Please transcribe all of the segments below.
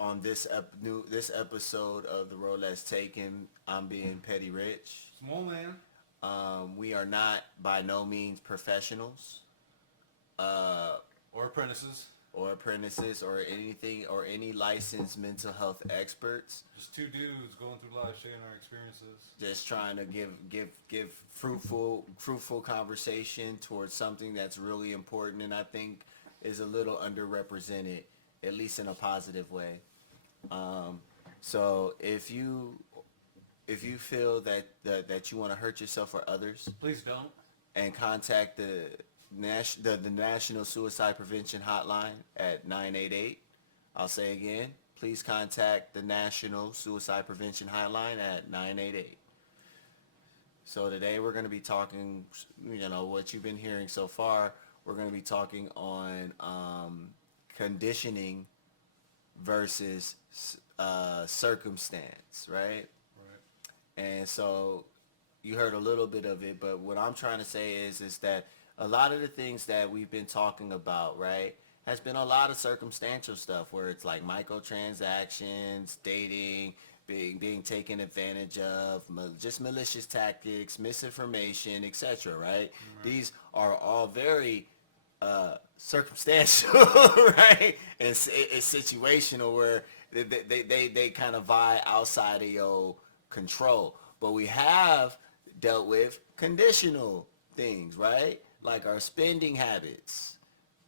on this episode of The Road Less Taken, I'm being petty rich. Small man. We are not by no means professionals, Or apprentices. or anything or any licensed mental health experts. Just two dudes going through life, sharing our experiences. Just trying to give fruitful conversation towards something that's really important, and I think is a little underrepresented, at least in a positive way. So if you feel that you want to hurt yourself or others, Please don't. and contact the National Suicide Prevention Hotline at 988. I'll say again, please contact the National Suicide Prevention Hotline at 988. So today we're going to be talking, what you've been hearing so far, we're going to be talking on conditioning versus circumstance, right? Right. And so you heard a little bit of it, but what I'm trying to say is that a lot of the things that we've been talking about, right, has been a lot of circumstantial stuff where it's like microtransactions, dating, being taken advantage of, just malicious tactics, misinformation, etc., right? These are all very circumstantial, right? And it's situational where they kind of vie outside of your control. But we have dealt with conditional things, right? Like our spending habits.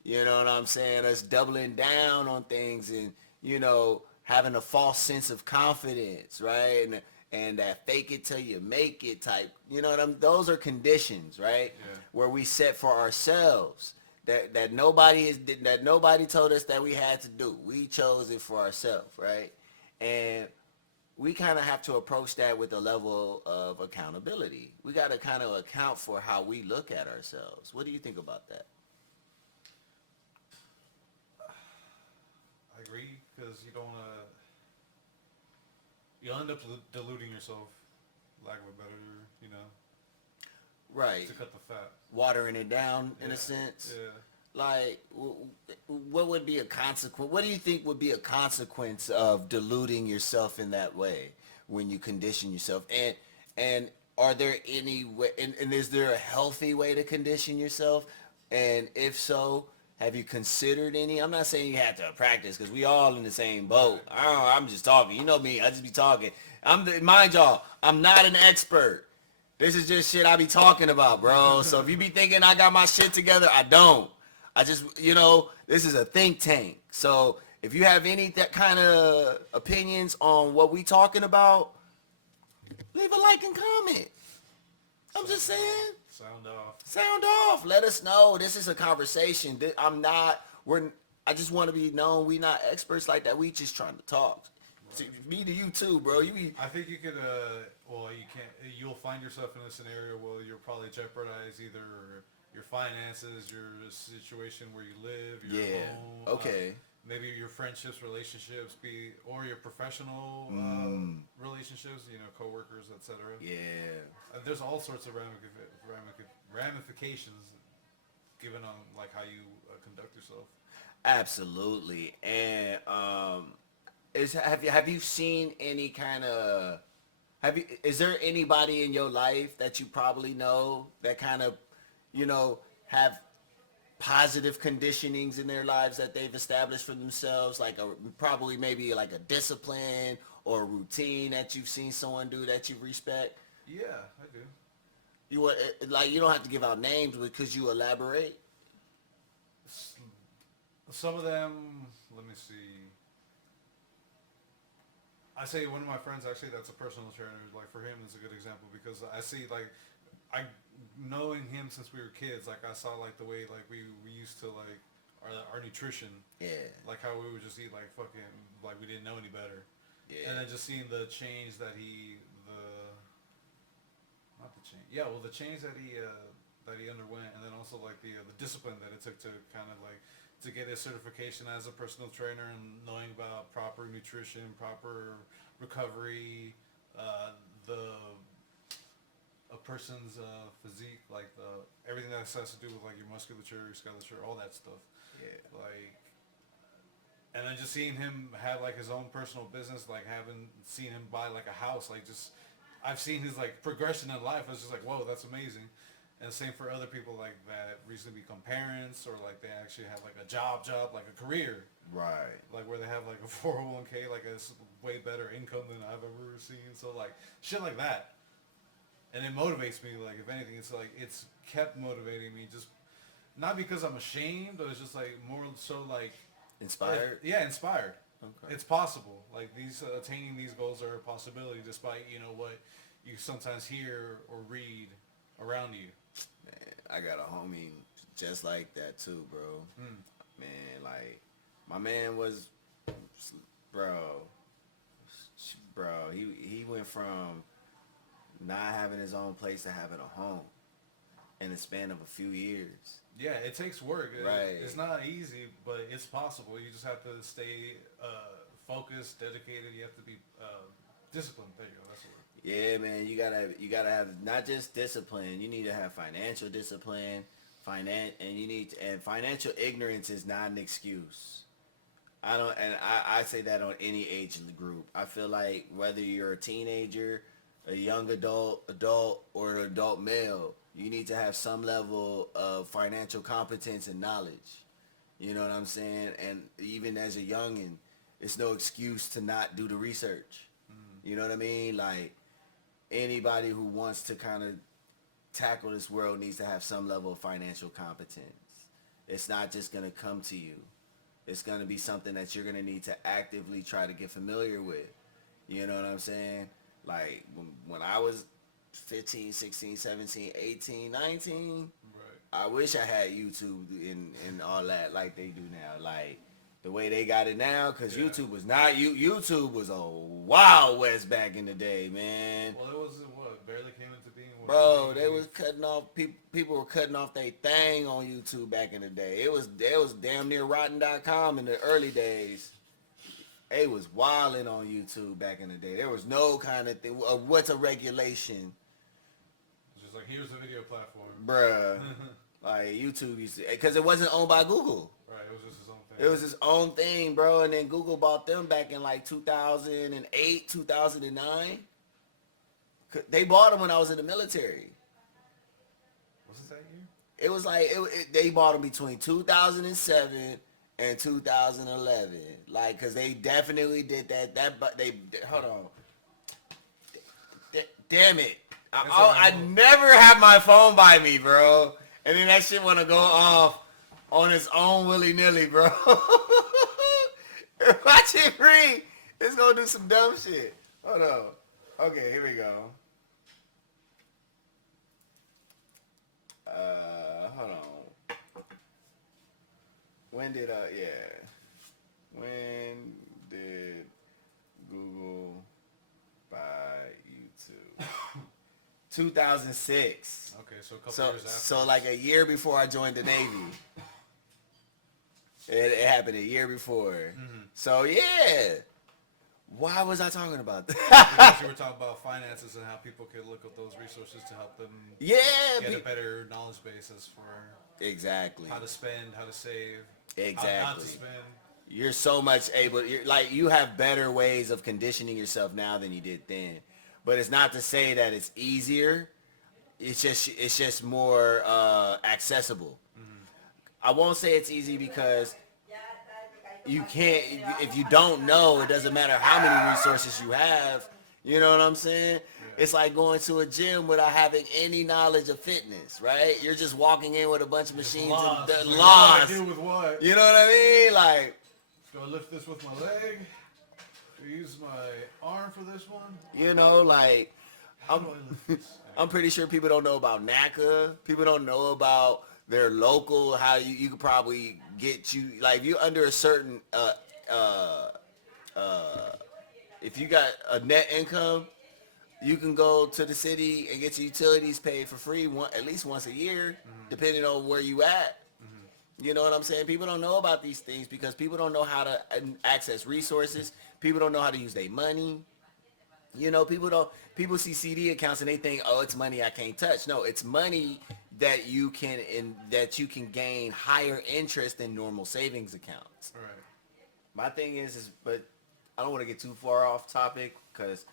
You know what I'm saying? Us doubling down on things and, having a false sense of confidence, right? And that fake it till you make it type. Those are conditions, right? Yeah. Where we set for ourselves. That nobody told us that we had to do. We chose it for ourselves, right? And we kind of have to approach that with a level of accountability. We got to kind of account for how we look at ourselves. What do you think about that? I agree, because you don't you'll end up deluding yourself, lack of a better, Right. to cut the fat. Watering it down in a sense. Yeah. Like, what would be a consequence? What do you think would be a consequence of deluding yourself in that way when you condition yourself? And are there any way? And is there a healthy way to condition yourself? And if so, have you considered any? I'm not saying you have to practice because we all in the same boat. I'm just talking. You know me. I just be talking. Mind y'all, I'm not an expert. This is just shit I be talking about, bro. So if you be thinking I got my shit together, I don't. I just, this is a think tank. So if you have any that kind of opinions on what we talking about, leave a like and comment. I'm just saying. Sound off. Let us know. This is a conversation. I just want to be known. We not experts like that. We just trying to talk. To me to you too, bro. I think you could, you can't, you'll find yourself in a scenario where you'll probably jeopardize either your finances, your situation where you live, your home. Okay. Maybe your friendships, relationships, or your professional relationships, coworkers, etc. Yeah. There's all sorts of ramifications given on like how you conduct yourself. Absolutely. And have you seen any kind of is there anybody in your life that you probably know that kind of have positive conditionings in their lives that they've established for themselves, like probably maybe like a discipline or a routine that you've seen someone do that you respect? Yeah, I do. You don't have to give out names, but could you elaborate? Some of them, let me see. I say one of my friends, actually, that's a personal trainer. Like, for him, is a good example because I see, like, knowing him since we were kids, like, I saw, like, the way, like, we used to, like, our nutrition. Yeah. Like, how we would just eat, like, fucking, like, we didn't know any better. Yeah. And then just seeing the change that the change that he underwent, and then also, like, the discipline that it took to kind of, like, to get his certification as a personal trainer and knowing about proper nutrition, proper recovery, a person's physique, like everything that has to do with like your musculature, your skeleton, all that stuff. Yeah. Like and then just seeing him have like his own personal business, like having seen him buy like a house, like just I've seen his like progression in life. I was just like, whoa, that's amazing. And the same for other people like that recently become parents, or like they actually have like a job, like a career, Right. like where they have like a 401k, like a way better income than I've ever seen. So like shit like that, and it motivates me. Like if anything, it's like it's kept motivating me, just not because I'm ashamed, but it's just like more so like Inspired? yeah, inspired. Okay. It's possible. Like these attaining these goals are a possibility, despite what you sometimes hear or read around you. Man, I got a homie just like that too, bro. Man, like, my man was, bro, he went from not having his own place to having a home in the span of a few years. Yeah, it takes work. Right. It's not easy, but it's possible. You just have to stay focused, dedicated. You have to be disciplined. There you go. That's the word. Yeah, man, you gotta have not just discipline. You need to have financial discipline, and financial ignorance is not an excuse. I say that on any age group. I feel like whether you're a teenager, a young adult, or an adult male, you need to have some level of financial competence and knowledge. You know what I'm saying? And even as a youngin', it's no excuse to not do the research. You know what I mean? Like, anybody who wants to kind of tackle this world needs to have some level of financial competence. It's not just going to come to you. It's going to be something that you're going to need to actively try to get familiar with. You know what I'm saying? Like, when I was 15, 16, 17, 18, 19, Right. I wish I had YouTube and all that like they do now. Like, the way they got it now, because Yeah. YouTube was not, YouTube was a wild west back in the day, man. Well, it was what barely came into being. Bro, they was cutting off, people were cutting off their thing on YouTube back in the day. It was damn near rotten.com in the early days. They was wilding on YouTube back in the day. There was no kind of thing, what's a regulation? It's just like, here's a video platform. Bruh. Like, YouTube used to, because it wasn't owned by Google. Right, it was just his own thing. It was his own thing, bro. And then Google bought them back in like 2008, 2009. They bought them when I was in the military. Was it that year? It was like, they bought them between 2007 and 2011. Like, because they definitely did that. Hold on. Damn it. I never have my phone by me, bro. And then that shit want to go off on its own willy-nilly, bro. Watch it ring. It's going to do some dumb shit. Hold on. Okay, here we go. Hold on. When did Google buy YouTube? 2006. Okay, so a couple years after. So like a year before I joined the Navy. It happened a year before. Mm-hmm. So yeah. Why was I talking about that? Because you were talking about finances and how people could look at those resources to help them get a better knowledge basis for exactly how to spend, how to save, exactly. how not to spend. You're so much able. You have better ways of conditioning yourself now than you did then. But it's not to say that it's easier. It's just more accessible. Mm-hmm. I won't say it's easy because you can't, if you don't know, it doesn't matter how many resources you have. You know what I'm saying? Yeah. It's like going to a gym without having any knowledge of fitness, right? You're just walking in with a bunch of machines lost. and Like, lost. what do I do with what? You know what I mean? Like, do I lift this with my leg? Do I use my arm for this one? You know, like, How do I lift this? I'm pretty sure people don't know about NACA. People don't know about their local, how you could probably get you, like, if you're under a certain, if you got a net income, you can go to the city and get your utilities paid for free at least once a year, mm-hmm. depending on where you at. Mm-hmm. You know what I'm saying? People don't know about these things because people don't know how to access resources. People don't know how to use their money. You know, people see CD accounts and they think, oh, it's money I can't touch. No, it's money that you can gain higher interest than normal savings accounts. Right. My thing is, but I don't want to get too far off topic because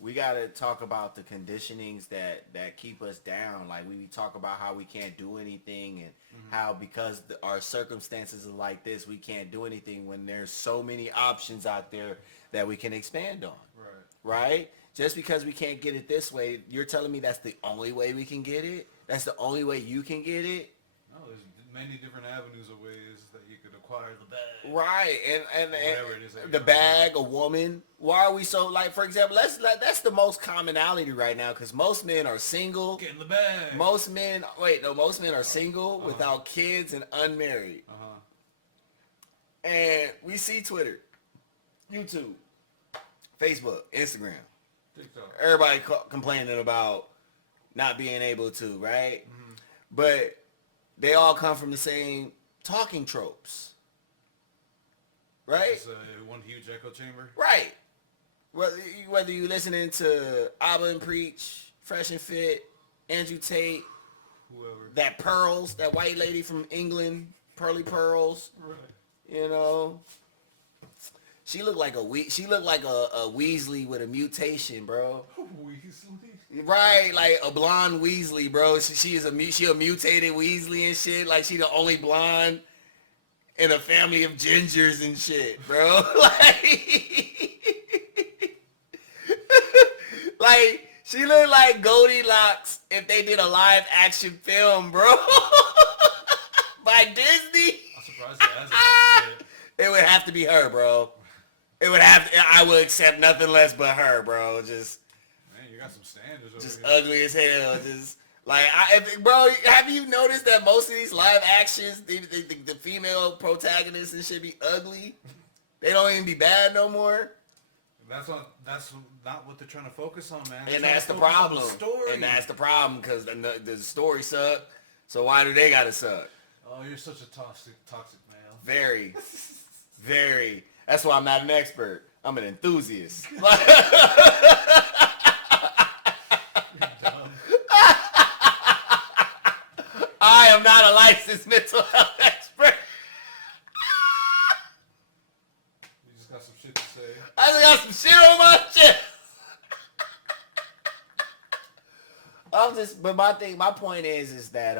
we got to talk about the conditionings that keep us down. Like we talk about how we can't do anything and how because our circumstances are like this, we can't do anything when there's so many options out there that we can expand on. Right. Right? Just because we can't get it this way, you're telling me that's the only way we can get it? That's the only way you can get it? No, there's many different avenues of ways that you could acquire the bag. Right, and Whatever it is that the you're bag, a woman. Why are we so like? For example, that's the most commonality right now because most men are single. Get in the bag. Most men are single without kids and unmarried. And we see Twitter, YouTube, Facebook, Instagram. TikTok. Everybody complaining about not being able to, right? But they all come from the same talking tropes. Right? It's one huge echo chamber. Right. Whether you listening to Abba and Preach, Fresh and Fit, Andrew Tate, Whoever. that Pearls, that white lady from England, Pearly Pearls, Right. you know. She looked like a Weasley with a mutation, bro. Weasley. Right, like a blonde Weasley, bro. She a mutated Weasley and shit. Like she the only blonde in a family of gingers and shit, bro. Like she looked like Goldilocks if they did a live action film, bro. By Disney. I'm surprised it hasn't. It would have to be her, bro. It would have to, I would accept nothing less but her, bro. Just Man, you got some standards over just here. ugly as hell. Just like bro, have you noticed that most of these live actions, the female protagonists and shit be ugly? They don't even be bad no more. That's not what they're trying to focus on, man. And that's the problem. And that's the problem because the story suck. So why do they gotta suck? Oh, you're such a toxic male. Very, very. That's why I'm not an expert. I'm an enthusiast. Dumb. I am not a licensed mental health expert. You just got some shit to say. I just got some shit on my chest. But my point is that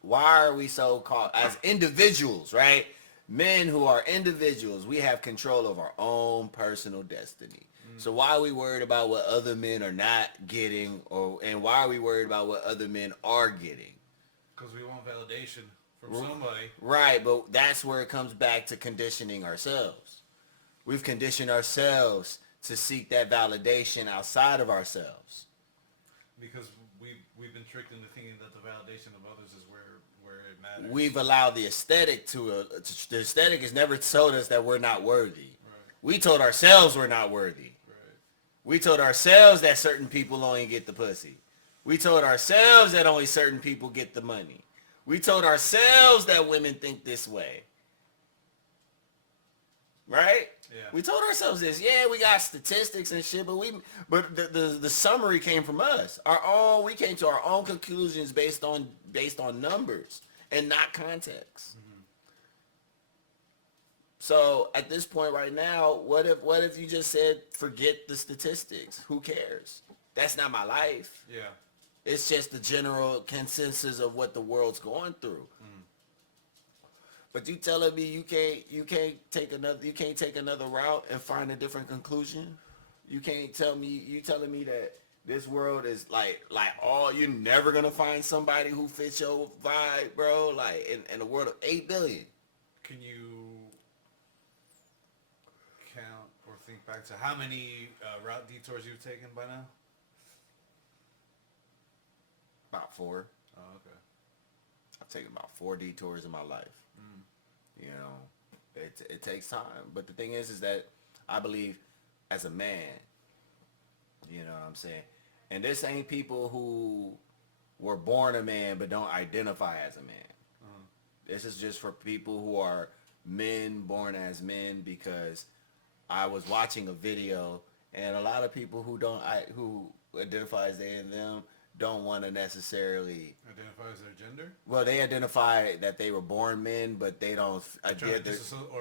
why are we so called as individuals, right? Men who are individuals, we have control of our own personal destiny. So why are we worried about what other men are not getting, and why are we worried about what other men are getting? Because we want validation from somebody. Right, but that's where it comes back to conditioning ourselves. We've conditioned ourselves to seek that validation outside of ourselves. Because we've been tricked into thinking that the validation of others is where it matters. We've allowed the aesthetic the aesthetic has never told us that we're not worthy. Right. We told ourselves we're not worthy. Right. We told ourselves that certain people only get the pussy. We told ourselves that only certain people get the money. We told ourselves that women think this way. Right? Yeah. We told ourselves this. Yeah, we got statistics and shit, but the summary came from us. We came to our own conclusions based on numbers and not context. So at this point right now, what if you just said forget the statistics? Who cares? That's not my life. Yeah. It's just the general consensus of what the world's going through. But you telling me you can't take another route and find a different conclusion? You telling me that this world is like you're never gonna find somebody who fits your vibe, bro, like in a world of 8 billion. Can you count or think back to how many route detours you've taken by now? About 4. Oh, okay. I've taken about 4 detours in my life. You know, it takes time. But the thing is that I believe as a man, you know what I'm saying? And this ain't people who were born a man but don't identify as a man. This is just for people who are men born as men, because I was watching a video and a lot of people who identify as they and them don't want to necessarily Identify as their gender? well, they identify that they were born men, but they don't Trying to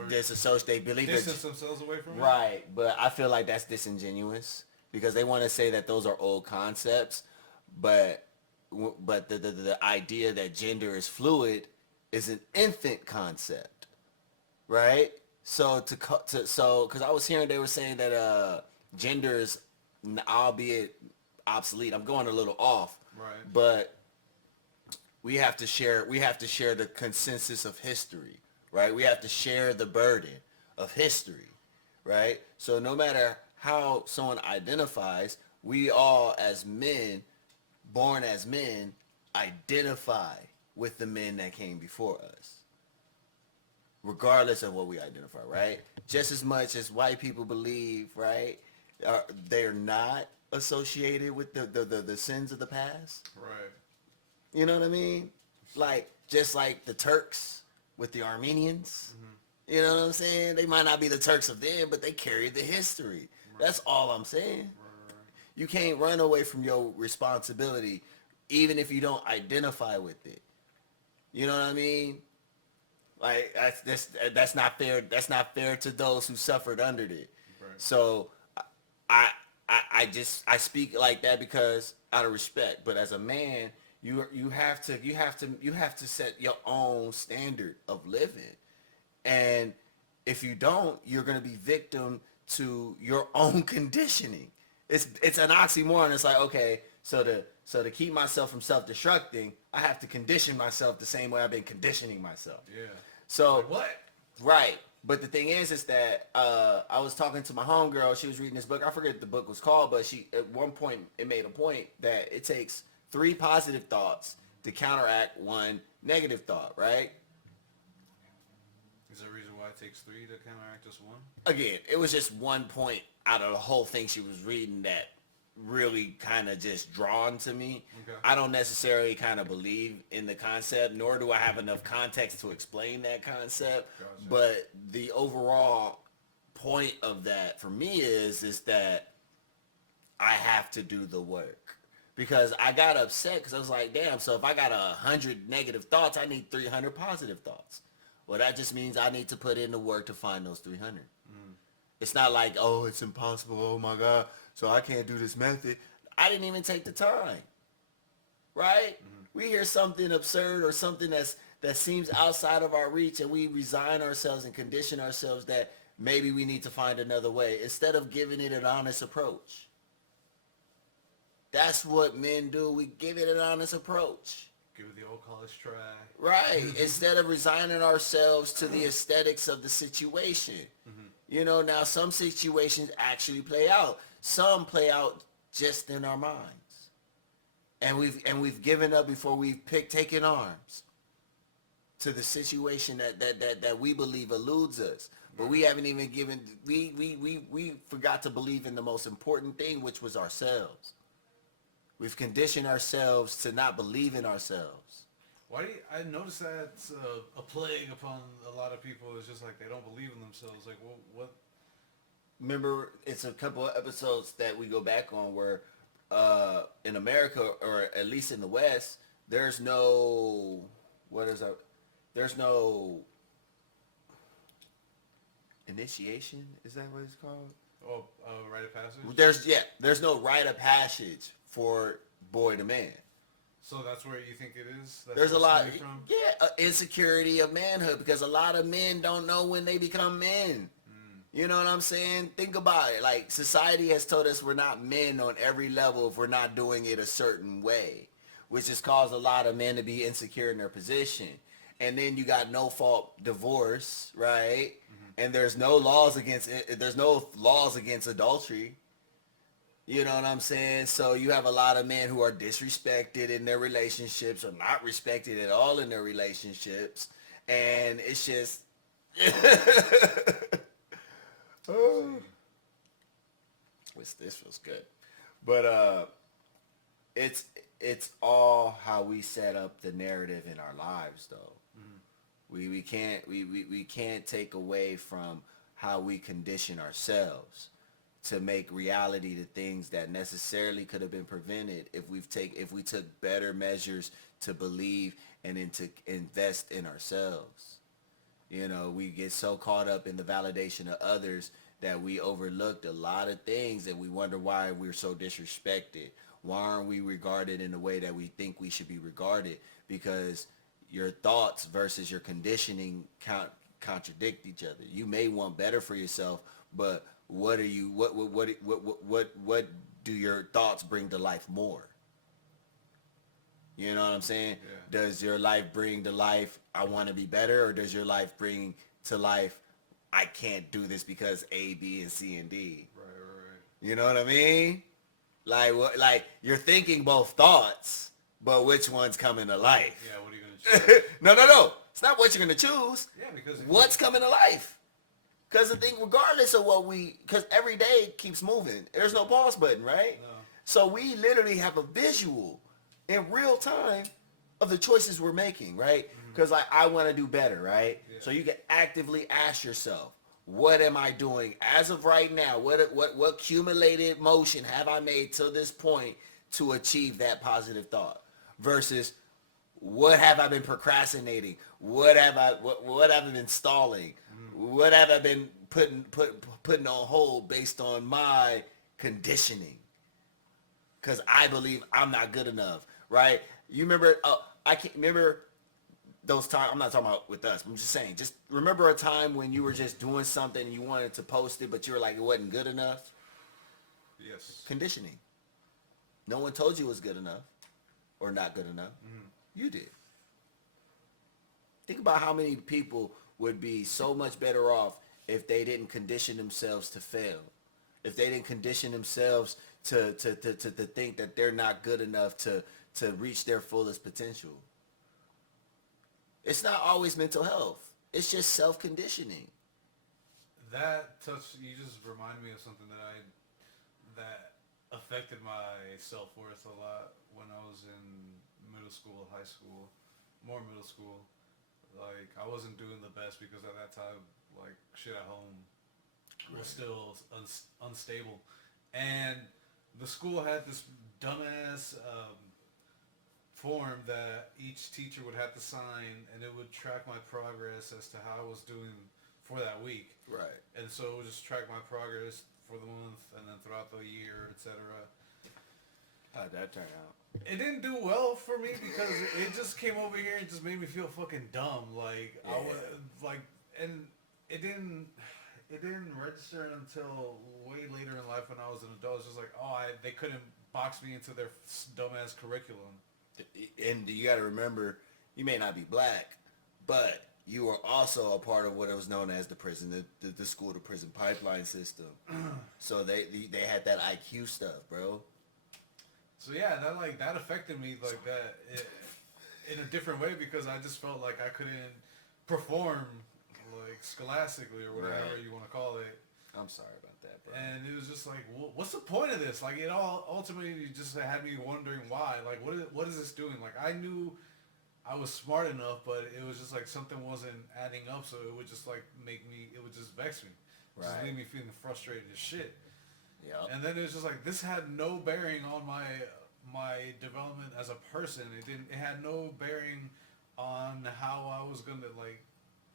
disassociate. They believe distance themselves away from it? right, but I feel like that's disingenuous because they want to say that those are old concepts, but the idea that gender is fluid is an infant concept, right? So because I was hearing they were saying that gender is albeit obsolete. I'm going a little off, Right. but we have to share the consensus of history, right? We have to share the burden of history, right? So no matter how someone identifies, we all as men, born as men, identify with the men that came before us, regardless of what we identify, right? Just as much as white people believe, right, they're not associated with the sins of the past. Right. You know what I mean? Like, just like the Turks with the Armenians. Mm-hmm. You know what I'm saying? They might not be the Turks of then, but they carry the history. Right. That's all I'm saying. Right. You can't run away from your responsibility, even if you don't identify with it. You know what I mean? Like, that's not fair. That's not fair to those who suffered under it. Right. So I speak like that because out of respect. But as a man, you have to set your own standard of living, and if you don't, you're gonna be victim to your own conditioning. It's an oxymoron. It's like, okay, so to keep myself from self-destructing, I have to condition myself the same way I've been conditioning myself. Yeah. So like what? Right. But the thing is that I was talking to my homegirl. She was reading this book. I forget what the book was called, but she at one point it made a point that it takes 3 positive thoughts to counteract 1 negative thought, right? Is there a reason why it takes 3 to counteract just 1? Again, it was just one point out of the whole thing she was reading that really kind of just drawn to me. Okay. I don't necessarily kind of believe in the concept, nor do I have enough context to explain that concept. Gotcha. But the overall point of that for me is that I have to do the work. Because I got upset because I was like, damn, so if I got 100 negative thoughts, I need 300 positive thoughts. Well, that just means I need to put in the work to find those 300. Mm. It's not like, oh, it's impossible, oh my God, so I can't do this method. I didn't even take the time, right? Mm-hmm. We hear something absurd or something that seems outside of our reach, and we resign ourselves and condition ourselves that maybe we need to find another way instead of giving it an honest approach. That's what men do. We give it an honest approach. Give it the old college try. Right. Instead of resigning ourselves to the aesthetics of the situation. Mm-hmm. You know, now some situations actually play out. Some play out just in our minds. And we've given up before we've taken arms to the situation that we believe eludes us. But we haven't even given, we forgot to believe in the most important thing, which was ourselves. We've conditioned ourselves to not believe in ourselves. Why do I notice that's a plague upon a lot of people? It's just like they don't believe in themselves. Like, what? Remember, it's a couple of episodes that we go back on where in America, or at least in the West, there's no, there's no initiation. Is that what it's called? Oh, rite of passage? There's no rite of passage for boy to man. So that's where you think it is? There's a lot, insecurity of manhood, because a lot of men don't know when they become men. You know what I'm saying? Think about it. Like, society has told us we're not men on every level if we're not doing it a certain way, which has caused a lot of men to be insecure in their position. And then you got no fault divorce, right? Mm-hmm. And there's no laws against adultery. You know what I'm saying? So you have a lot of men who are disrespected in their relationships, or not respected at all in their relationships. And it's just... oh. This feels good. But it's all how we set up the narrative in our lives, though. Mm-hmm. We can't take away from how we condition ourselves to make reality the things that necessarily could have been prevented if we took better measures to believe and then to invest in ourselves. You know, we get so caught up in the validation of others that we overlooked a lot of things, and we wonder why we're so disrespected. Why aren't we regarded in the way that we think we should be regarded? Because your thoughts versus your conditioning contradict each other. You may want better for yourself, but what do your thoughts bring to life more? You know what I'm saying? Yeah. Does your life bring to life, I want to be better, or does your life bring to life, I can't do this because A, B, and C, and D? Right. You know what I mean? Like you're thinking both thoughts, but which one's coming to life? Yeah, what are you going to choose? No. It's not what you're going to choose. Yeah, because... What's coming to life? Because the thing, regardless of because every day keeps moving. There's no pause button, right? No. So we literally have a visual in real time of the choices we're making, right? Because like I want to do better, right? Yeah. So you can actively ask yourself, what am I doing as of right now? What cumulated motion have I made to this point to achieve that positive thought? Versus what have I been procrastinating? What have I been stalling? What have I been putting on hold based on my conditioning? Because I believe I'm not good enough, right? You remember? I can't remember those times. I'm not talking about with us. I'm just saying. Just remember a time when you were just doing something and you wanted to post it, but you were like, it wasn't good enough. Yes. Conditioning. No one told you it was good enough or not good enough. You did. Think about how many people would be so much better off if they didn't condition themselves to fail. If they didn't condition themselves to think that they're not good enough to reach their fullest potential. It's not always mental health. It's just self-conditioning. That you just reminded me of something that affected my self-worth a lot when I was in middle school, high school, more middle school. Like, I wasn't doing the best because at that time, like, shit at home was still unstable. And the school had this dumbass form that each teacher would have to sign, and it would track my progress as to how I was doing for that week. Right. And so it would just track my progress for the month and then throughout the year, etc. How'd that turn out? It didn't do well for me because it just came over here and just made me feel fucking dumb. Like, yeah. I was like, and it didn't register until way later in life when I was an adult. It's just like, they couldn't box me into their dumbass curriculum. And you got to remember, you may not be black, but you were also a part of what was known as the prison, the school to prison pipeline system. So they had that IQ stuff, bro. So yeah, that affected me like that in a different way because I just felt like I couldn't perform like scholastically or whatever you want to call it. I'm sorry about that, bro. And it was just like, what's the point of this? Like, it all ultimately just had me wondering why. Like, what is this doing? Like, I knew I was smart enough, but it was just like something wasn't adding up, so it would just like it would just vex me. Just leave me feeling frustrated as shit. Yep. And then it was just like, this had no bearing on my development as a person. It had no bearing on how I was gonna like.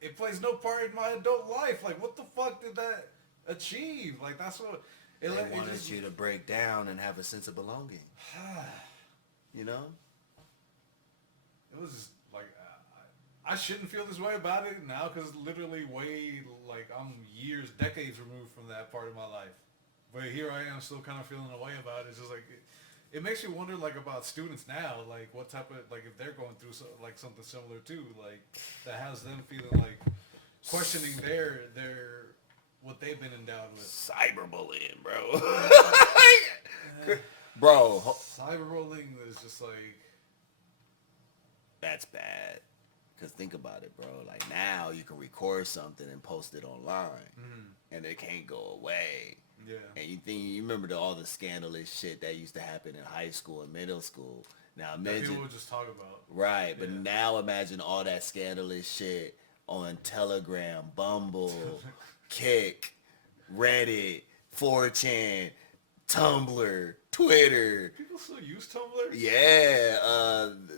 It plays no part in my adult life. Like, what the fuck did that achieve? Like, that's what They wanted you to break down and have a sense of belonging. You know? It was just like, I shouldn't feel this way about it now because literally I'm decades removed from that part of my life. But here I am still kind of feeling a way about it. It's just like, it makes you wonder like about students now, like what type of, like if they're going through like something similar too, like that has them feeling like questioning their what they've been endowed with. Cyberbullying, bro. Bro. Cyberbullying is just like... That's bad. Because think about it, bro. Like, now you can record something and post it online. And it can't go away. Yeah. And you remember all the scandalous shit that used to happen in high school and middle school. Now imagine... That people would just talk about. Right. But now imagine all that scandalous shit on Telegram, Bumble, Kick, Reddit, 4chan, Tumblr, Twitter. People still use Tumblr? Yeah,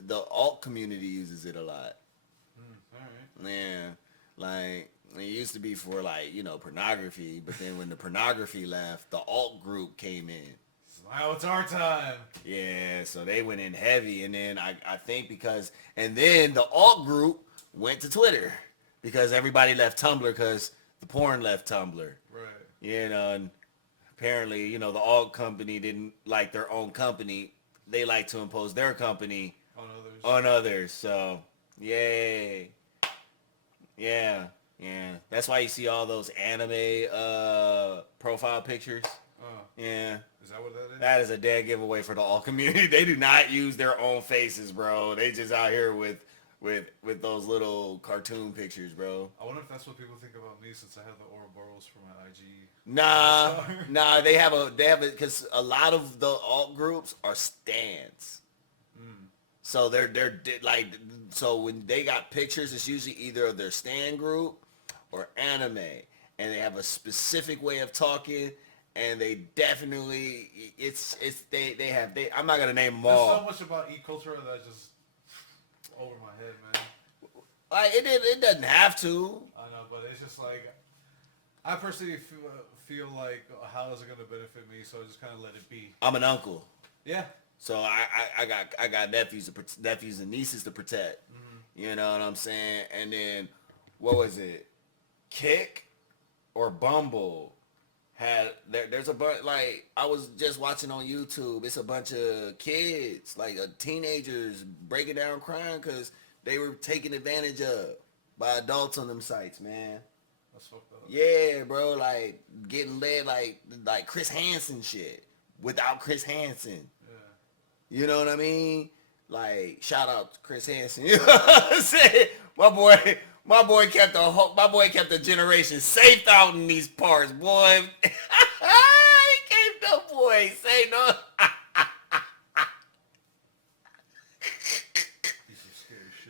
the alt community uses it a lot. Alright. Yeah, like it used to be for like, pornography, but then when the pornography left, the alt group came in. Now it's our time. Yeah, so they went in heavy, and then I think and then the alt group went to Twitter because everybody left Tumblr because the porn left Tumblr. Right. And apparently, the alt company didn't like their own company. They like to impose their company on others. So, yay. Yeah. That's why you see all those anime profile pictures. Yeah. Is that what that is? That is a dead giveaway for the alt community. They do not use their own faces, bro. They just out here with those little cartoon pictures, bro. I wonder if that's what people think about me since I have the Ouroboros for my IG. Nah, they have it because a lot of the alt groups are stands. So they're like, so when they got pictures, it's usually either of their stand group or anime, and they have a specific way of talking, and they definitely I'm not gonna name them all. There's so much about e-culture that just over my head, man. Like it doesn't have to. I know, but it's just like I personally feel like how is it gonna benefit me? So I just kind of let it be. I'm an uncle. Yeah. So I got nephews and nieces to protect. You know what I'm saying? And then what was it? Kick or Bumble had there's a bunch, like I was just watching on YouTube. It's a bunch of kids, like teenagers breaking down crying because they were taken advantage of by adults on them sites, man. That's fucked up. Yeah, bro, like getting led like Chris Hansen shit without Chris Hansen. You know what I mean? Like, shout out to Chris Hansen. You know what I'm saying? My boy kept the generation safe out in these parts, boy. He kept the boy safe. No.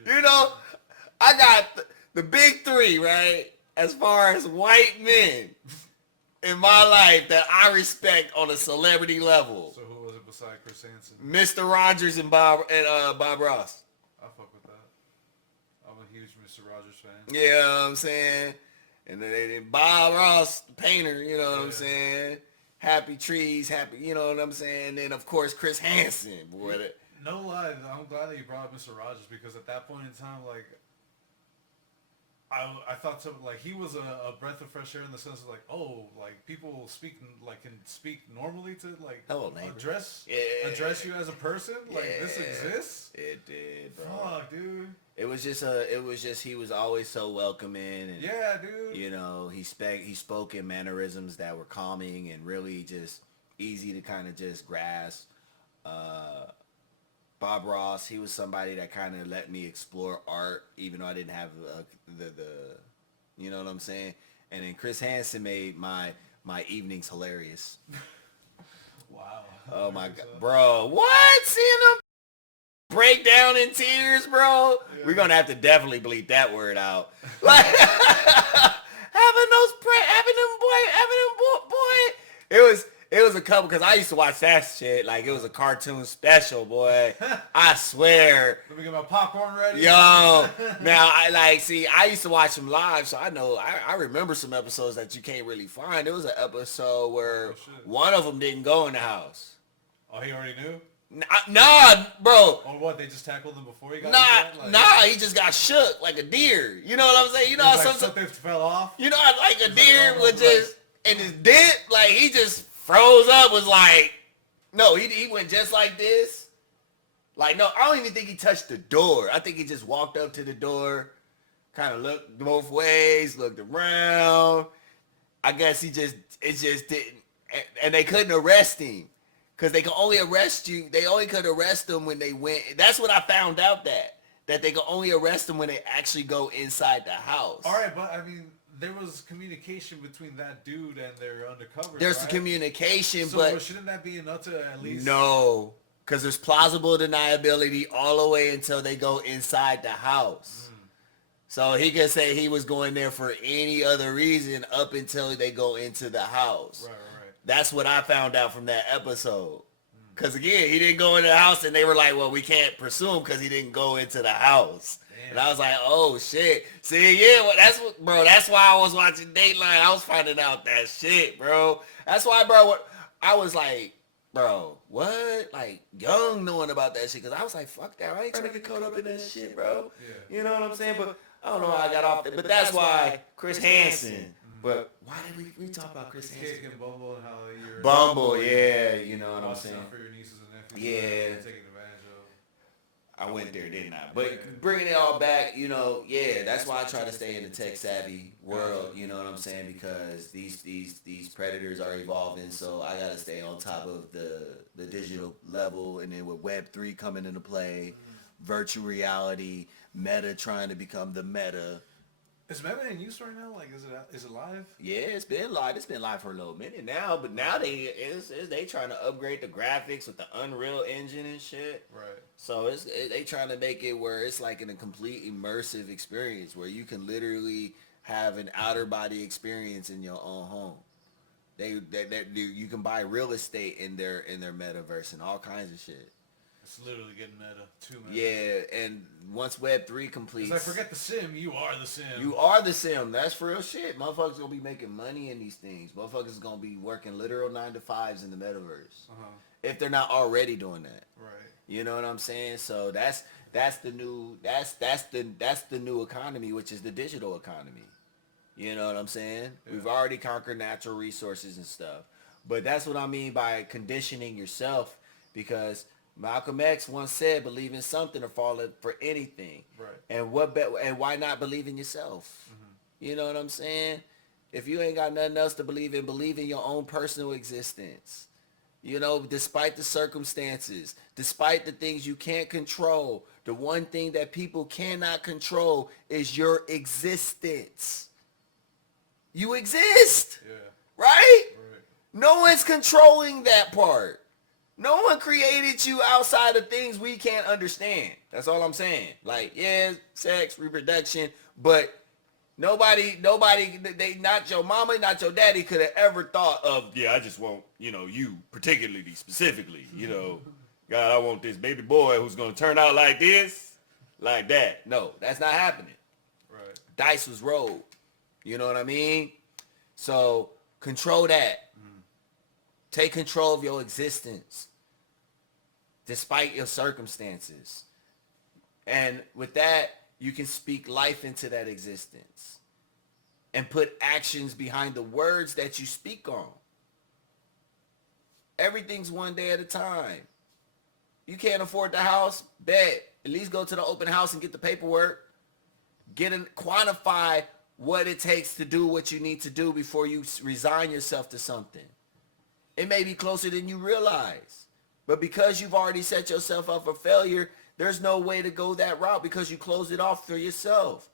You know, I got the big three, right? As far as white men in my life that I respect on a celebrity level. So who was it beside Chris Hansen? Mr. Rogers and Bob Ross. I fuck with that. I'm a huge Mr. Rogers fan. Yeah, you know what I'm saying? And then Bob Ross, the painter, you know what I'm saying? Happy trees, you know what I'm saying? And then, of course, Chris Hansen. Boy, no lie, I'm glad that you brought up Mr. Rogers because at that point in time, like, I thought something like he was a breath of fresh air in the sense of like, oh, like people can speak normally to like address you as a person. Like this exists. It did, bro. Fuck, dude. It was just he was always so welcoming and yeah, dude. You know, he spoke in mannerisms that were calming and really just easy to kind of just grasp. Bob Ross, he was somebody that kind of let me explore art, even though I didn't have the you know what I'm saying? And then Chris Hansen made my evenings hilarious. Wow. Oh my God. Bro, what? Seeing him break down in tears, bro? Yeah. We're going to have to definitely bleep that word out. Like, having them boy, it was a couple, because I used to watch that shit like it was a cartoon special, boy. I swear. Let me get my popcorn ready. Yo, now I used to watch them live, so I know, I remember some episodes that you can't really find. There was an episode where one of them didn't go in the house. Oh, he already knew? Nah, bro. Or what, they just tackled him before he got he just got shook like a deer. You know what I'm saying? You know how something fell off? You know how like a deer would just, and his dip, like he just froze up, was like, no, he went just like this. Like, no, I don't even think he touched the door. I think he just walked up to the door, kind of looked both ways, looked around. I guess it just didn't, and they couldn't arrest him. Because they could only arrest you, they only could arrest them when they went, that's what I found out that they could only arrest them when they actually go inside the house. All right, but I mean, there was communication between that dude and their undercover. There's the communication, so, but shouldn't that be enough to at least? No, because there's plausible deniability all the way until they go inside the house. So he could say he was going there for any other reason up until they go into the house. Right. That's what I found out from that episode. Because again, he didn't go into the house, and they were like, well, we can't pursue him because he didn't go into the house. Damn. And I was like, oh, shit. See, yeah, well, bro, that's why I was watching Dateline. I was finding out that shit, bro. That's why, bro, I was like, bro, what? Like, young knowing about that shit. Because I was like, fuck that. I ain't trying to get caught up in that shit, bro. Yeah. You know what I'm saying? But I don't know how I got off there. But that's why Chris Hansen. But why did we talk about Chris Hansen? Cake and Bumble and how you're... Bumble, yeah, you know what I'm saying? For your nieces and nephews. Yeah. Taking advantage of. I went there, didn't I? But bringing it all back, you know, yeah, that's why I try to stay in the tech savvy world, you know what I'm saying? Because these predators are evolving, so I gotta stay on top of the digital level, and then with Web3 coming into play, virtual reality, Meta trying to become the Meta. Is Meta in use right now? Like, is it live? Yeah, it's been live. It's been live for a little minute now, but now they trying to upgrade the graphics with the Unreal Engine and shit. Right. So they trying to make it where it's like in a complete immersive experience where you can literally have an outer body experience in your own home. You can buy real estate in their metaverse and all kinds of shit. It's literally getting meta, too meta. Yeah, and once Web3 completes... It's like, forget the sim, you are the sim. You are the sim. That's for real shit. Motherfuckers gonna be making money in these things. Motherfuckers gonna be working literal 9-to-5s in the metaverse. If they're not already doing that. Right. You know what I'm saying? So that's the new economy, which is the digital economy. You know what I'm saying? Yeah. We've already conquered natural resources and stuff. But that's what I mean by conditioning yourself, because Malcolm X once said, believe in something or fall for anything. Right. And why not believe in yourself? You know what I'm saying? If you ain't got nothing else to believe in your own personal existence. You know, despite the circumstances, despite the things you can't control, the one thing that people cannot control is your existence. You exist. Yeah. Right? Right. No one's controlling that part. No one created you outside of things we can't understand. That's all I'm saying. Like, yeah, sex, reproduction, but nobody, they, not your mama, not your daddy could have ever thought of, yeah, I just want, you particularly, specifically, God, I want this baby boy who's going to turn out like this, like that. No, that's not happening. Right. Dice was rolled. You know what I mean? So control that. Take control of your existence despite your circumstances. And with that, you can speak life into that existence and put actions behind the words that you speak on. Everything's one day at a time. You can't afford the house? Bet. At least go to the open house and get the paperwork. Quantify what it takes to do what you need to do before you resign yourself to something. It may be closer than you realize. But because you've already set yourself up for failure, there's no way to go that route because you closed it off for yourself.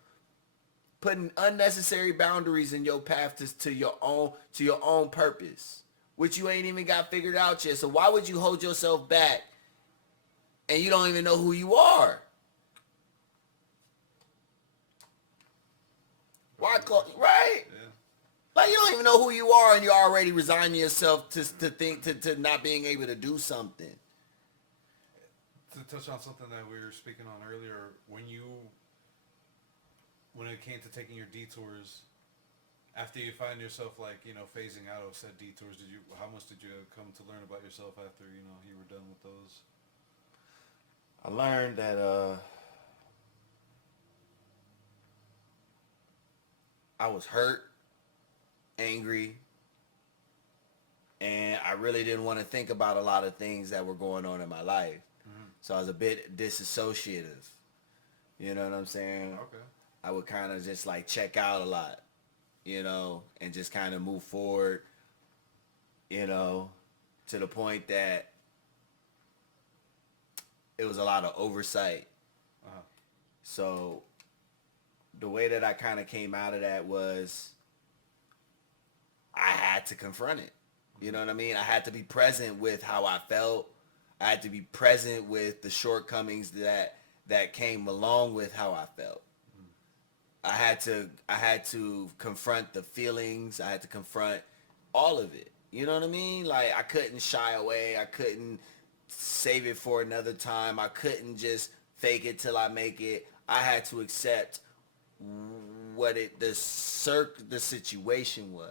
Putting unnecessary boundaries in your path to your own purpose, which you ain't even got figured out yet. So why would you hold yourself back and you don't even know who you are? Why right? Yeah. Like, you don't even know who you are and you're already resigning yourself to not being able to do something. To touch on something that we were speaking on earlier, when it came to taking your detours, after you find yourself phasing out of said detours, how much did you come to learn about yourself after you were done with those? I learned that I was hurt, angry, and I really didn't want to think about a lot of things that were going on in my life. So I was a bit disassociative. You know what I'm saying? Okay. I would kind of just check out a lot, and just kind of move forward, to the point that it was a lot of oversight. So the way that I kind of came out of that was I had to confront it. You know what I mean? I had to be present with how I felt. I had to be present with the shortcomings that came along with how I felt. I had to confront the feelings. I had to confront all of it. You know what I mean? Like, I couldn't shy away. I couldn't save it for another time. I couldn't just fake it till I make it. I had to accept what the situation was,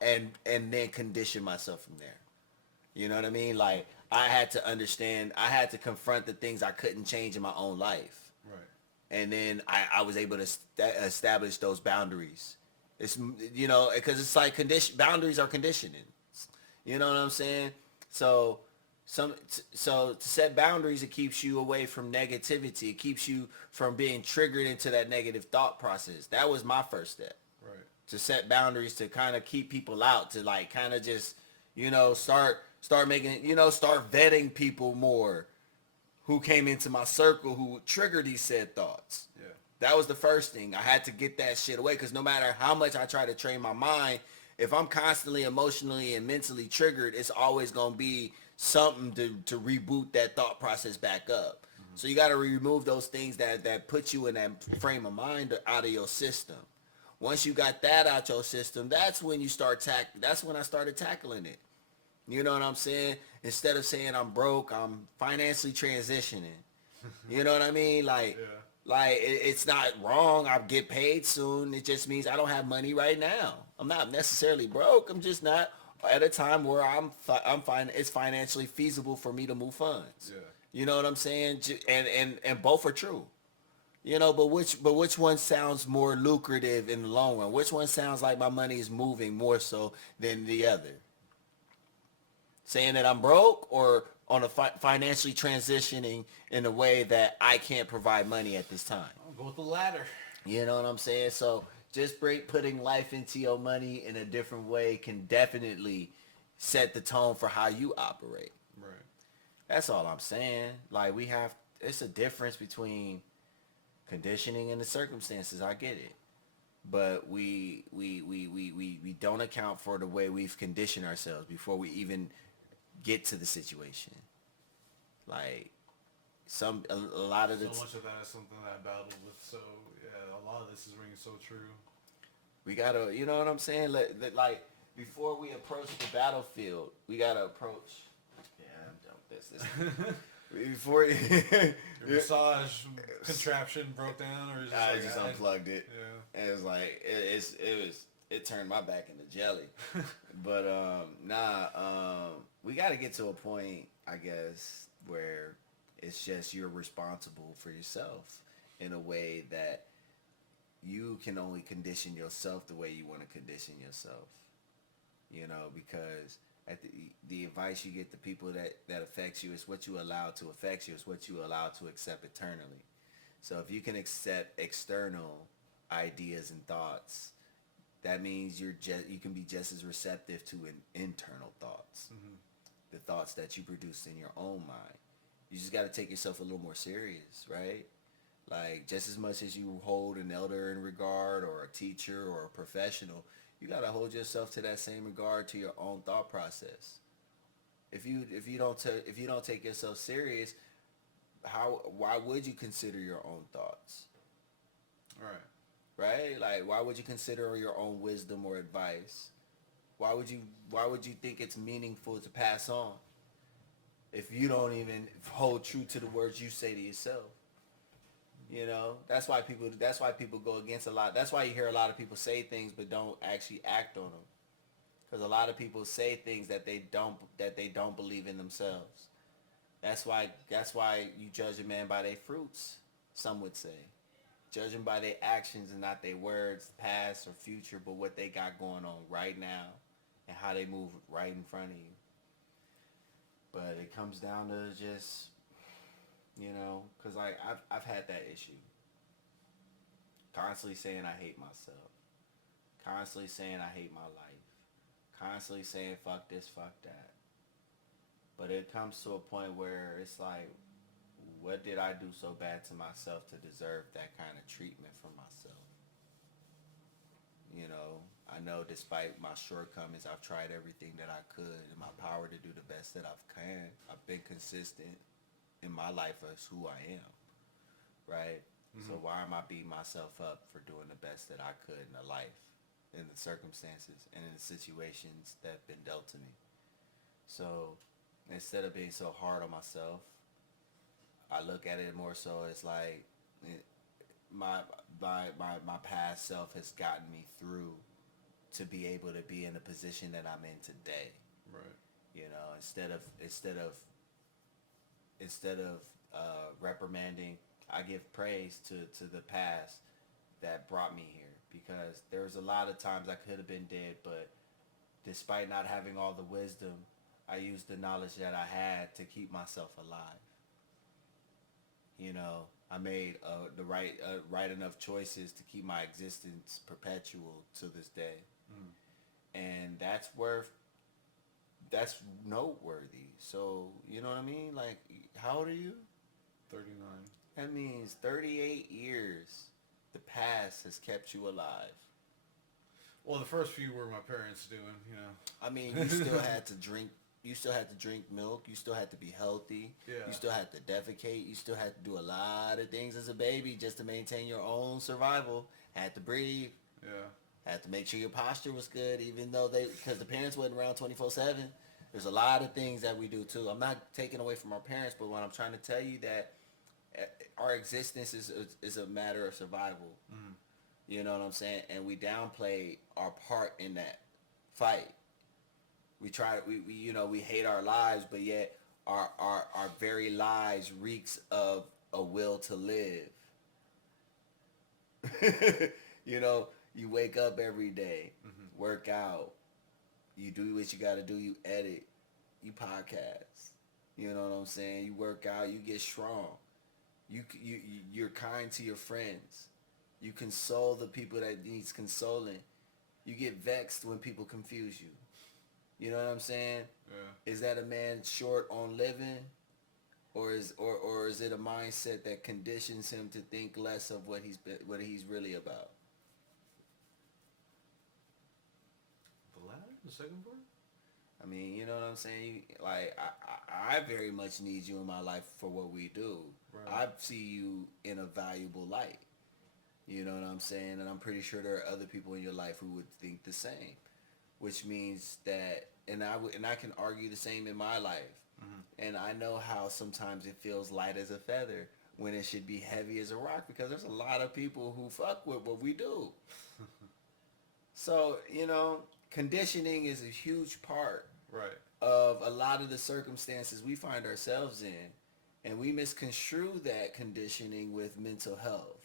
and then condition myself from there. You know what I mean? Like, I had to understand. I had to confront the things I couldn't change in my own life. Right. And then I was able to establish those boundaries. It's, you know, because it's like boundaries are conditioning. You know what I'm saying? So so to set boundaries, it keeps you away from negativity. It keeps you from being triggered into that negative thought process. That was my first step. Right. To set boundaries, to kind of keep people out, to like kind of just, you know, start making, you know, start vetting people more who came into my circle who would trigger these said thoughts. Yeah. That was the first thing. I had to get that shit away, because no matter how much I try to train my mind, if I'm constantly emotionally and mentally triggered, it's always going to be something to reboot that thought process back up. Mm-hmm. So you got to remove those things that put you in that frame of mind out of your system. Once you got that out your system, that's when you that's when I started tackling it. You know what I'm saying? Instead of saying I'm broke, I'm financially transitioning. You know what I mean? Like, yeah. Like, it's not wrong. I'll get paid soon. It just means I don't have money right now. I'm not necessarily broke. I'm just not at a time where I'm fine. It's financially feasible for me to move funds. Yeah. You know what I'm saying? And both are true. You know, but which one sounds more lucrative in the long run? Which one sounds like my money is moving more so than the other? Saying that I'm broke, or on a financially transitioning in a way that I can't provide money at this time? I'll go with the latter. You know what I'm saying? So just putting life into your money in a different way can definitely set the tone for how you operate. Right. That's all I'm saying. Like, it's a difference between conditioning and the circumstances. I get it. But we don't account for the way we've conditioned ourselves before we even get to the situation. Like, a lot of so much of that is something that I battled with. So yeah, a lot of this is ringing so true. We gotta, you know what I'm saying? Like, before we approach the battlefield, we gotta approach. Yeah, I'm done with this. Before your massage contraption broke down, or I just unplugged it. Yeah. And it was like it turned my back into jelly. But we got to get to a point, I guess, where it's just you're responsible for yourself in a way that you can only condition yourself the way you want to condition yourself. You know, because at the advice you get, the people that affects you, is what you allow to affect you, is what you allow to accept eternally. So if you can accept external ideas and thoughts, that means you can be just as receptive to internal thoughts. Mm-hmm. The thoughts that you produce in your own mind. You just got to take yourself a little more serious, right? Like, just as much as you hold an elder in regard, or a teacher, or a professional, you got to hold yourself to that same regard to your own thought process. If you don't take yourself serious, why would you consider your own thoughts? Right? Like, why would you consider your own wisdom or advice? Why would you think it's meaningful to pass on if you don't even hold true to the words you say to yourself? You know, that's why people go against a lot. That's why you hear a lot of people say things but don't actually act on them. Because a lot of people say things that they don't believe in themselves. That's why you judge a man by their fruits, some would say. Judge them by their actions and not their words, past or future, but what they got going on right now and how they move right in front of you. But it comes down to just, you know, because like I've had that issue. Constantly saying I hate myself. Constantly saying I hate my life. Constantly saying fuck this, fuck that. But it comes to a point where it's like, what did I do so bad to myself to deserve that kind of treatment from myself? You know, I know despite my shortcomings, I've tried everything that I could in my power to do the best that I can. I've been consistent in my life as who I am, right? Mm-hmm. So why am I beating myself up for doing the best that I could in a life in the circumstances and in the situations that have been dealt to me. So instead of being so hard on myself, I look at it more so as like my my past self has gotten me through to be able to be in the position that I'm in today. Right. You know, instead of reprimanding, I give praise to the past that brought me here, because there was a lot of times I could have been dead, but despite not having all the wisdom, I used the knowledge that I had to keep myself alive. You know, I made the right enough choices to keep my existence perpetual to this day, and that's noteworthy. So you know what I mean? Like, how old are you? 39. That means 38 years. The past has kept you alive. Well, the first few were my parents doing, you know. I mean, you still had to drink. You still had to drink milk. You still had to be healthy. Yeah. You still had to defecate. You still had to do a lot of things as a baby just to maintain your own survival. Had to breathe. Yeah. Had to make sure your posture was good, even though because the parents wasn't around 24/7. There's a lot of things that we do too. I'm not taking away from our parents, but what I'm trying to tell you that our existence is a matter of survival. You know what I'm saying? And we downplay our part in that fight. We hate our lives, but yet our very lives reeks of a will to live. You know, you wake up every day, work out, you do what you got to do, you edit, you podcast. You know what I'm saying? You work out, you get strong. You're kind to your friends. You console the people that needs consoling. You get vexed when people confuse you. You know what I'm saying? Yeah. Is that a man short on living? Or is it a mindset that conditions him to think less of what he's really about? The latter? The second part? I mean, you know what I'm saying? Like, I very much need you in my life for what we do. Right. I see you in a valuable light. You know what I'm saying? And I'm pretty sure there are other people in your life who would think the same. Which means that, and I can argue the same in my life. And I know how sometimes it feels light as a feather when it should be heavy as a rock, because there's a lot of people who fuck with what we do. So, you know, conditioning is a huge part Right. of a lot of the circumstances we find ourselves in. And we misconstrue that conditioning with mental health,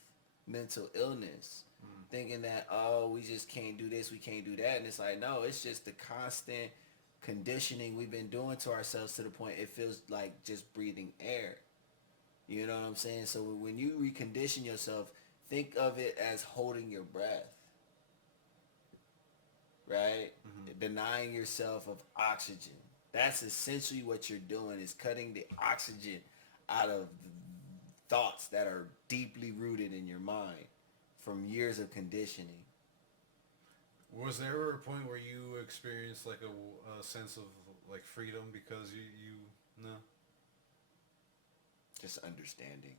mental illness, thinking that, oh, we just can't do this, we can't do that. And it's like, no, it's just the constant conditioning we've been doing to ourselves to the point it feels like just breathing air. You know what I'm saying? So when you recondition yourself, think of it as holding your breath. Right? Denying yourself of oxygen. That's essentially what you're doing, is cutting the oxygen out of thoughts that are deeply rooted in your mind from years of conditioning. Was there ever a point where you experienced like a sense of like freedom because you no? Just understanding.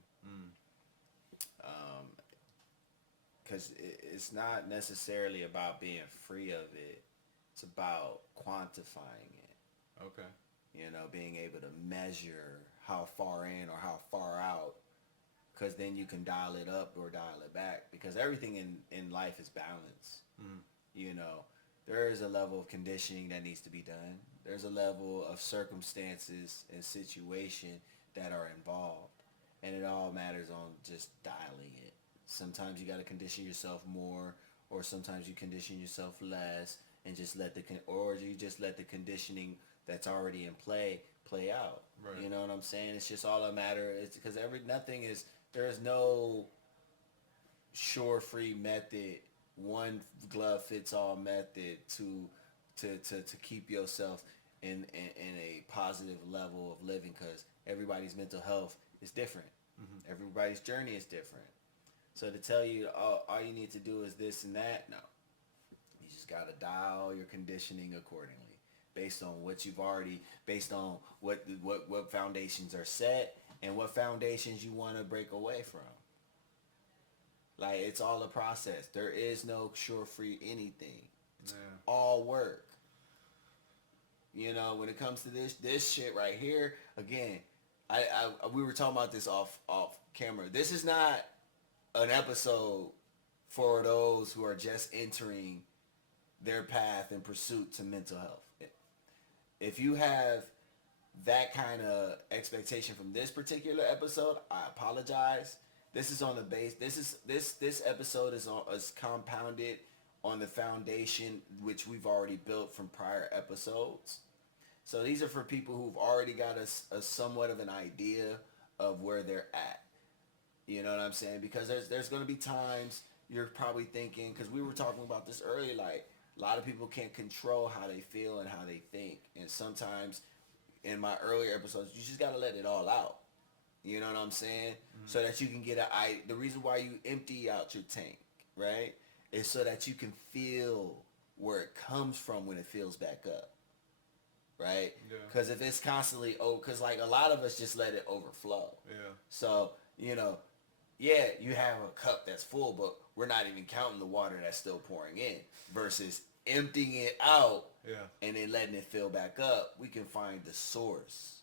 Because it's not necessarily about being free of it. It's about quantifying it. Okay. You know, being able to measure how far in or how far out, because then you can dial it up or dial it back, because everything in life is balance. You know, there is a level of conditioning that needs to be done. There's a level of circumstances and situation that are involved, and it all matters on just dialing it. Sometimes you got to condition yourself more, or sometimes you condition yourself less, and just you just let the conditioning that's already in play out. Right. You know what I'm saying? It's just all a matter. It's because there is no sure free method, one glove fits all method to keep yourself in a positive level of living, because everybody's mental health is different. Everybody's journey is different. So to tell you, oh, all you need to do is this and that, no. You just got to dial your conditioning accordingly, based on what foundations are set and what foundations you want to break away from. Like, it's all a process. There is no sure free anything. It's Yeah. all work. You know, when it comes to this shit right here, again, we were talking about this off camera. This is not an episode for those who are just entering their path in pursuit to mental health. If you have that kind of expectation from this particular episode, I apologize. This is on the base. This episode is compounded on the foundation which we've already built from prior episodes. So these are for people who've already got a somewhat of an idea of where they're at. You know what I'm saying? Because there's going to be times you're probably thinking, because we were talking about this earlier, like a lot of people can't control how they feel and how they think. And sometimes in my earlier episodes, you just got to let it all out. You know what I'm saying? Mm-hmm. So that you can get the reason why you empty out your tank, right? Is so that you can feel where it comes from when it fills back up. Right? Because if it's constantly, because like a lot of us just let it overflow. Yeah. So, you know, yeah, you have a cup that's full, but we're not even counting the water that's still pouring in versus emptying it out and then letting it fill back up. We can find the source.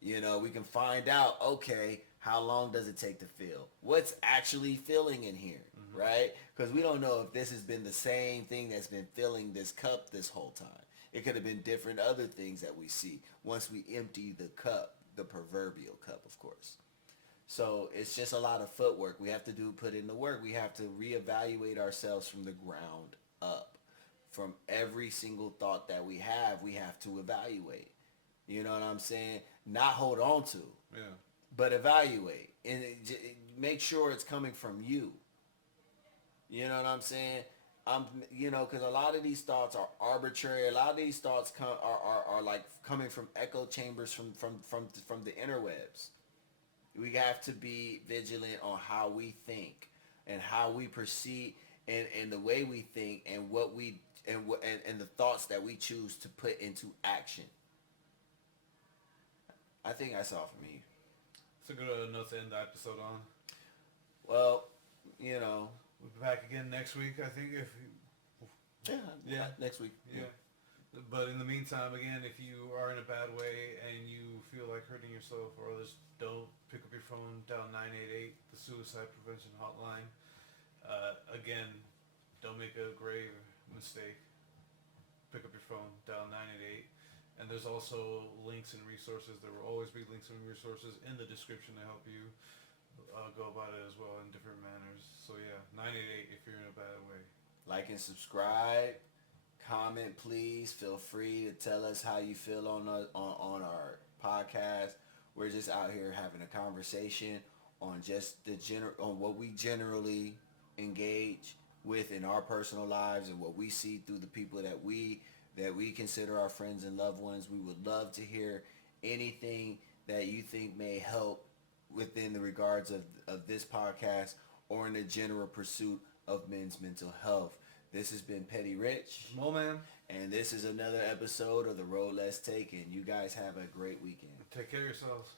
You know, we can find out, okay, how long does it take to fill? What's actually filling in here, right? Because we don't know if this has been the same thing that's been filling this cup this whole time. It could have been different other things that we see once we empty the cup, the proverbial cup, of course. So it's just a lot of footwork. We have to put in the work. We have to reevaluate ourselves from the ground up. From every single thought that we have to evaluate. You know what I'm saying? Not hold on to, but evaluate. And make sure it's coming from you. You know what I'm saying? You know, because a lot of these thoughts are arbitrary. A lot of these thoughts are like coming from echo chambers from the interwebs. We have to be vigilant on how we think and how we perceive and the way we think and what we and the thoughts that we choose to put into action. I think that's all for me. It's a good note to end the episode on. Well, you know. We'll be back again next week, I think. Next week. Yeah. But in the meantime, again, if you are in a bad way and you feel like hurting yourself or others, don't pick up your phone, dial 988, the suicide prevention hotline. Again, don't make a grave mistake. Pick up your phone, dial 988. And there's also links and resources. There will always be links and resources in the description to help you go about it as well in different manners. So yeah, 988 if you're in a bad way. Like and subscribe. Comment, please. Feel free to tell us how you feel on our podcast. We're just out here having a conversation on just on what we generally engage with in our personal lives and what we see through the people that we consider our friends and loved ones. We would love to hear anything that you think may help within the regards of this podcast or in the general pursuit of men's mental health. This has been Petty Rich. Small Man. And this is another episode of The Road Less Taken. You guys have a great weekend. Take care of yourselves.